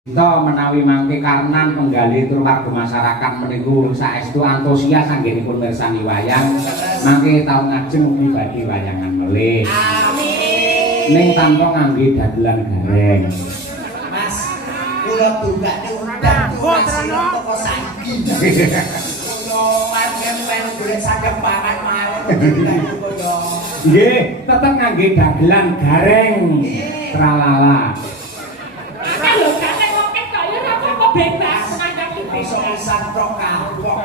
Kita menawi mangke karenan penggali tur warga masyarakat meniku saestu antusias anggenipun mirsani wayang mangke taun ngajeng ugi badhe wayangan melih. Amin. Ning tanpa ngangge dagelan gareng. Mas, kula dongakne undang Mas teko saiki. Kula panjen golek saged pangan mawon. Nggih, tetep ngangge dagelan gareng. Tralala. Bebas ngandang iso pisan tok kapok.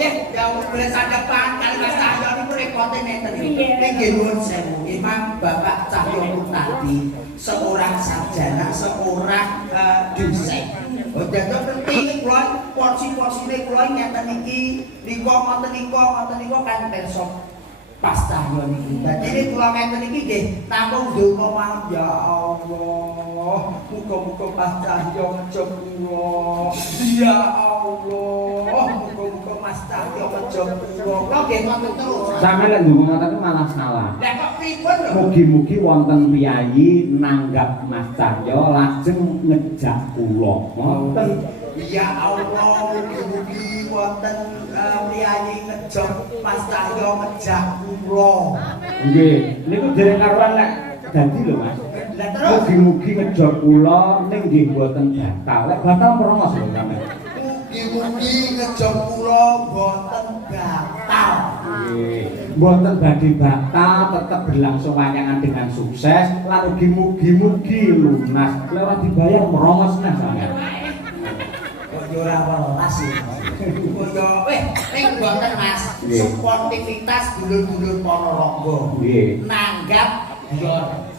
Ya boleh saja Pak, kalau Mas Cahyo ini rekote neten iki. Nggih nuwun sewu. Memang Bapak Cahyo tadi seorang sarjana, seorang dosen. Dados penting kula porsi-porsine kula ngeten iki niku ngoten kan besok pas Cahyo niki. Dadi nek kula ngeten iki nggih namung donga mawon ya Allah. Muga-muga pas Cahyo ngejog kula. Ya Allah. Muga-muga Mas Cahyo ngejog kula. Kula nggih ngoten terus. Sampe lek ndonga ngoten malah salah. Lah kok pripun lho? Mugi-mugi wonten piyayi nanggap Mas Cahyo lajeng ngejak kula. Ngoten. Ya Allah, mugi-mugi wonten priyayi ngejog Mas Cahyo ngejak kula. Nggih, niku dereng karuan lek dadi lho Mas. Lah terus Mugi-mugi ngejog kula ning nggih mboten batal. Lek batal merongos lho sampe. mugi-mugi ngejog kula boten batal. Nggih, mboten badhe batal, tetep berlangsung wayangan dengan sukses lan ugi mugi-mugi lunas. Lewat dibayar merongos nah sampe. Kok ora welas iki. Kaya ning boten Mas, sportivitas dulur-dulur Ponorogo. Nggih.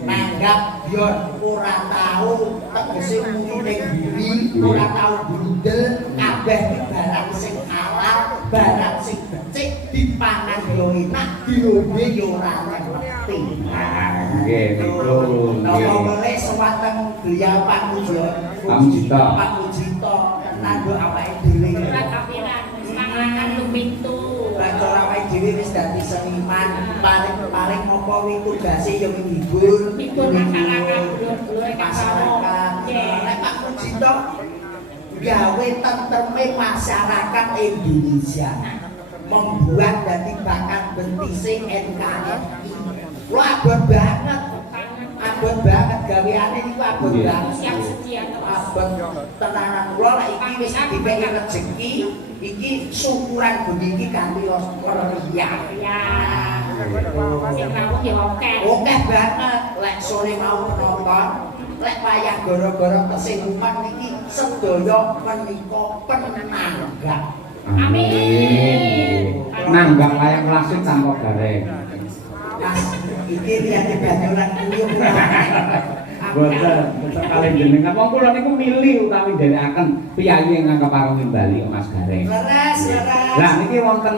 Nanggap yor ora tau tegese muni ning buri, ora tau bundel, kabeh barang sing halal, barang sing becik dipangan yo enak, diombe yo ora ngerti. Nggih, niku nggih. Napa melih sewateng beliau Pak Mujito. Pak Mujito tenan kok awake dhewe. Ora kapiran, mangan lumintu. Cara awake dhewe wis dadi seniman, paling apa wi tugase ya menghibur, Hibur masyarakat, dulur-dulur masyarakat. Nek Pak Mujito gawe tentreme masyarakat Indonesia. Membuat dadi bakat bentise NKRI. Wah, abot banget. Abot banget gaweane niku abot banget. Siap sedia Abot tenanan kula lek iki wis dipeki rezeki, iki syukuran bumi iki kanthi meriah. ya. Sing rawuh ya akeh. Akeh banget lek sore mau penonton, lek wayah gara-gara kesehatan niki sedaya menika penanggap. Amin. Nanggap wayang klasik tanpa gareng. Mas, iki liyane banyolan kuyup. Boten, kali jenengan wong kula niku milih utawi nderekaken piyayi ingkang kepareng Bali Mas Gareng. Leres. Lah niki wonten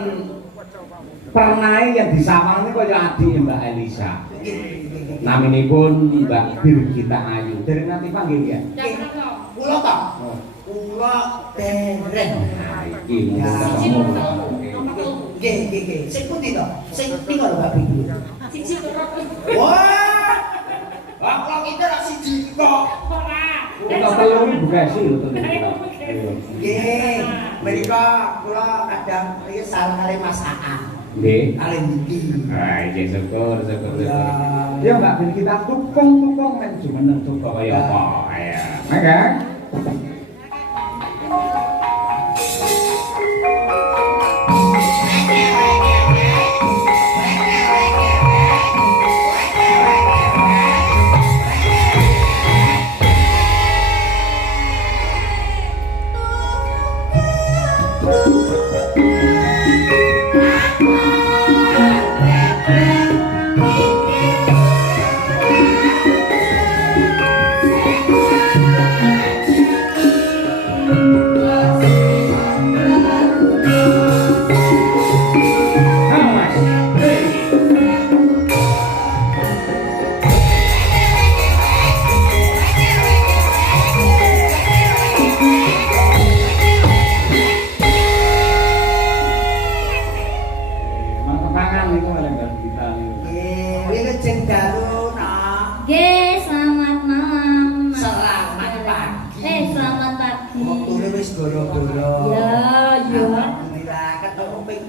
pernae yang disawang niku kaya adik Mbak Elisa. Naminipun Mbak Birgita Ayu. Dereng nanti panggil ya. Kula to. Kula dereng. Iki mung ketemu. Nggih. Sing pundi to? Sing tiga lho Mbak Birgita. Siji loro. Wah. Kok kita ra siji kok. Ora. Kita telu buka sih lho tentu. Nggih, menika kula kadang iki sareng kali Mas Aan. Nggih. Kali niki. Ah, iki syukur. Ya Mbak Birgita tukung men jumeneng coba kaya apa. Ya. Mangga.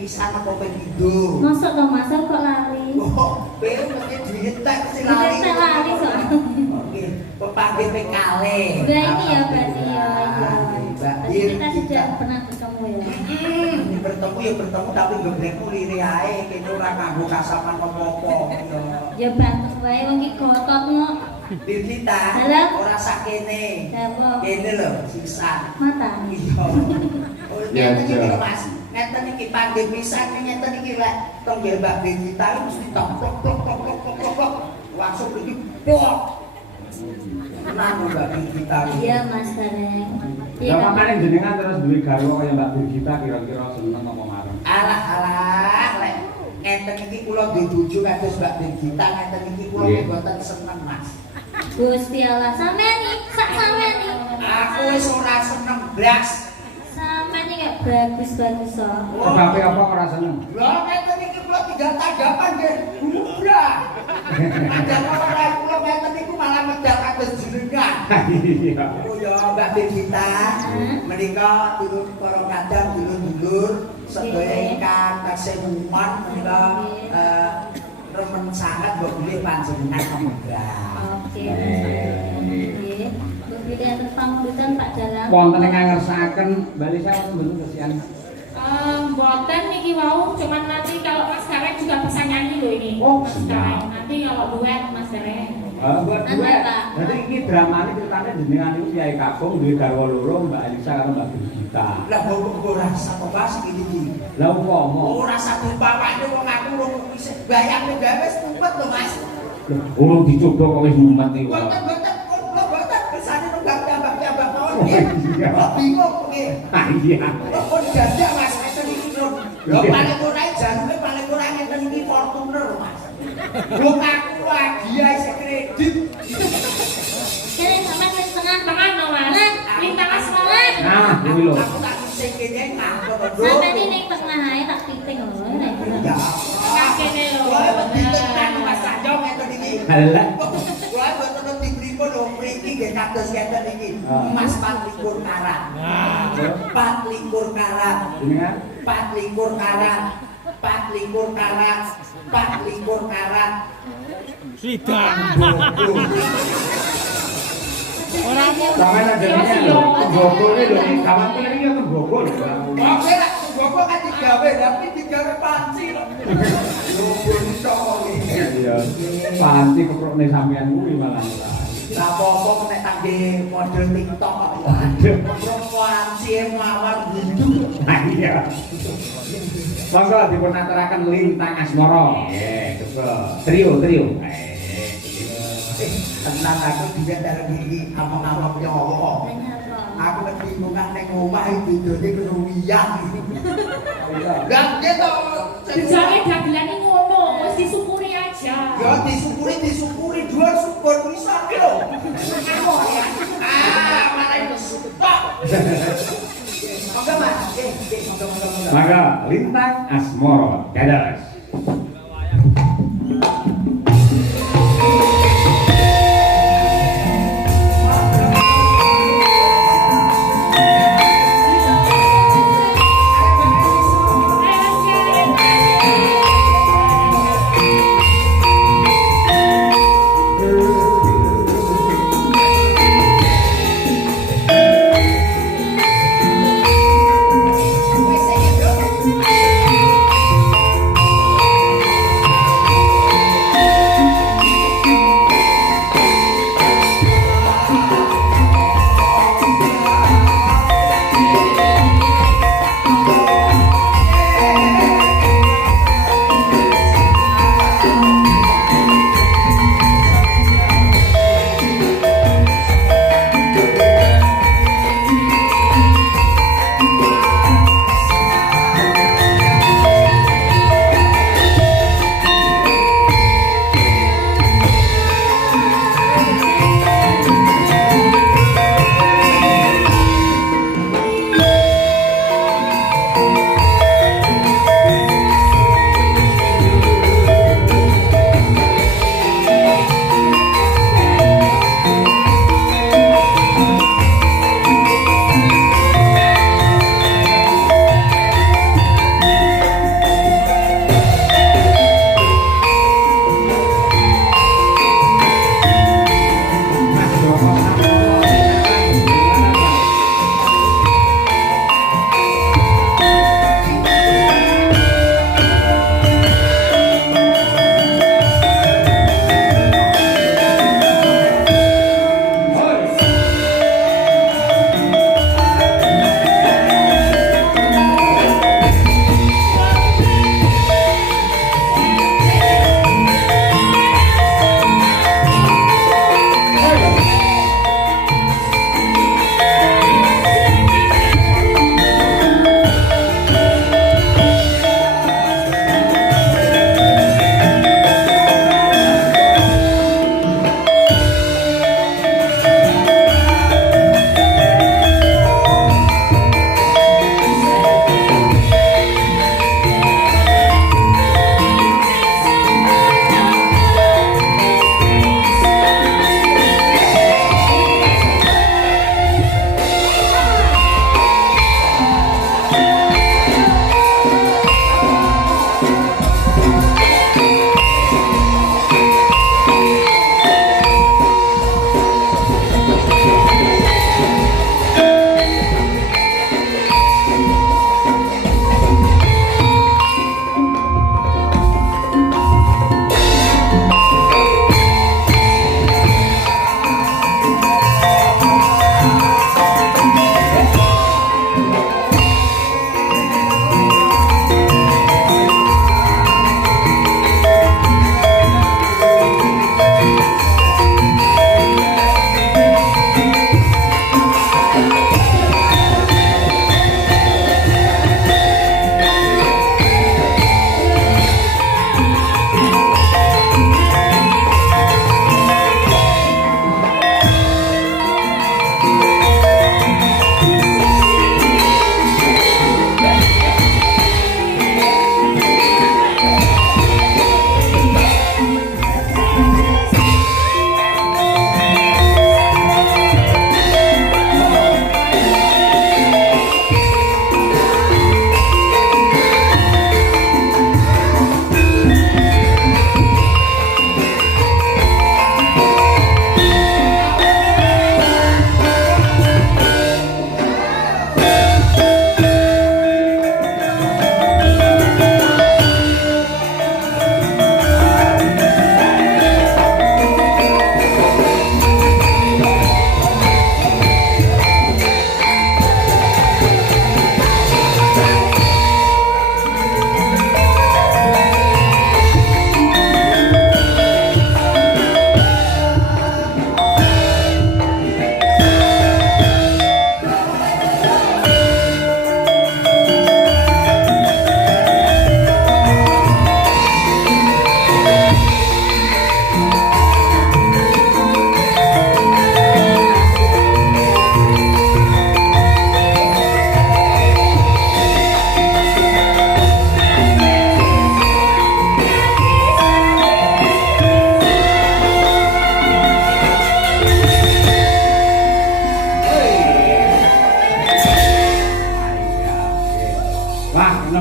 pisan apa ping pindho? Mosok to Mas kok lali. Oh, kowe mesti dihentak mesti lali. Dihentak lali soalnya. Oke, pepanggil ping kalih. Udah ini ya berarti ya. Mbak Berarti kita sudah pernah bertemu ya. Bertemu ya bertemu tapi geblekmu lire ae kene ora kanggo kasapan apa-apa. Ya bantu wae wong iki gototmu. Dirgita ora sakene. Dawa. Kene lho sisa. Mata. Iya. Oh, ngeten iki Mas. Ngeten iki panggil pisan ngeten iki lek tong nggih Mbak Dirgita mesti toplok plok plok plok plok plok. Langsung iki pok. Nang Mbak Dirgita. Iya Mas Gareng. Ya makane jenengan terus duwe garwa kaya Mbak Dirgita kira-kira seneng apa marem. Alah lek ngeten iki kula duwe bojo kados Mbak Dirgita ngeten iki kula mboten seneng Mas. Gusti Allah, sampean iki, sak sampean iki. Aku wis ora seneng blas. Sampean iki gak bagus-bagus kok. Sebabe apa ora seneng? Lah ngeten iki kula tinggal tanggapan nggih. Blah. Padahal ora kula ngeten iku malah medal kados jenengan. Iya. Oh ya Mbak Dirgita, menika turun para kadang dulur-dulur sedaya ingkang kasemuman menika remen sangat mbok bilih panjenengan pemegah. Oke. Nggih. Mbok bilih atur pamulutan Pak Dalang. Wonten ingkang ngersakaken Mbak Lisa wonten mboten kesian. Mboten niki wau, cuman nanti kalau Mas Gareng juga bisa nyanyi loh ini. Oh, Mas siap. Gareng. Nanti kalau duet Mas Gareng. Buat duet. Jadi iki dramane ceritane jenengan niku Kyai Kakung duwe garwa loro Mbak Elisa karo Mbak Dirgita. Lah kok ora satu pas iki iki. Lah umpama Ora satu bapakne wong aku wong wis bayang gawe wis tumpet lho Mas. urung dicoba kok wis mumet iki. Boten boten kesane nunggak tambah mawon Oh, nggih. iya. Bingung nggih. Ah iya. Kok jajan Mas ngeten iki lho. Lho paling ora janune paling ora ngeten iki Fortuner Mas. Wong aku lagi ae kredit. Kene sampean wis tengah Tangan no Mas. Lintang asmara. Nah, iki lho. Aku tak sing kene nganggo lho. Sampean iki ning tengah ae tak piting lho. Ya. Kene lho. Wah, ditekan Mas Sanjo ngeten iki. Halah. Wah, boten dipripun lho mriki nggih kados ngeten iki. Emas 24 karat. 24 karat. Jenengan 24 karat. 24 karat. 24 karat. Sidang. sampeyan jenenge lho. Gogol iki lho gawan kuwi iki apa gogol. Oke lah, gua kan digawe, tapi digawe panci lho. Lho bonto iki. Iya. Panti keprokne sampeyan kuwi malah. Lah apa-apa nek tangge model TikTok kok. Waduh. Panci mawar hidup. Nah iya. Monggo dipun aturaken Lintang Asmara. Nggih, coba. Trio. Tenang aku juga dari diri amang-amang nyawa. Aku kebingungan ning omah iki dene keruwian. Lah gitu. Jane dagelan iki ngono, wis disyukuri aja. Ya disyukuri dua syukur bisa lho. Malah itu stop. Monggo Mas. Monggo. Maka Lintang Asmara. Dados. Wis iki, Bro.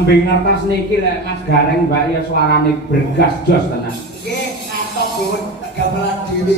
Lambing ngertos niki lek Mas Gareng Mbak ya suarane bergas jos tenan. Nggih, ngatok Gun, gamelan dhewe.